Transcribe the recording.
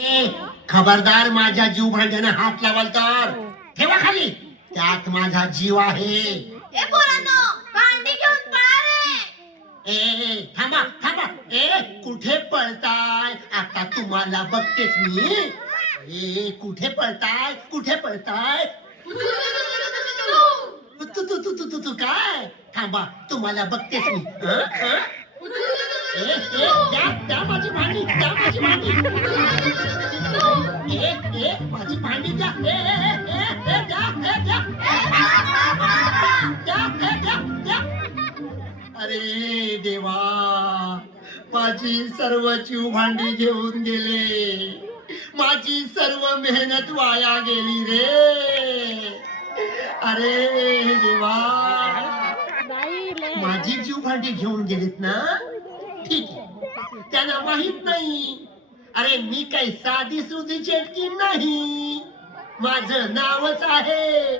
ए, खबरदार माझ्या जीव भांड्यानं हात लावाल तर ठेवा खाली. त्यात माझा जीव आहे. ए पोरांनो, भांडी घेऊन पळा रे. ए थांबा थांबा. ए कुठे पळताय? आता तुम्हाला बघतेच मी. ए कुठे पळताय? कुठे पळताय? तू तू तू तू तू तू काय? थांबा तुम्हाला बघतेच मी. ए द्या माझी भांडी, द्या माझी भांडी. ए माझी भांडी द्या. द्या. अरे देवा, माझी सर्व जीव भांडी घेऊन गेले. माझी सर्व मेहनत वाया गेली रे. अरे देवा, माझी जीव भांडी घेऊन गेलीत ना. ठीक आहे, त्यांना माहित नाही. अरे मी काही साधी सुधी चेटकी नाही. माझं नावच आहे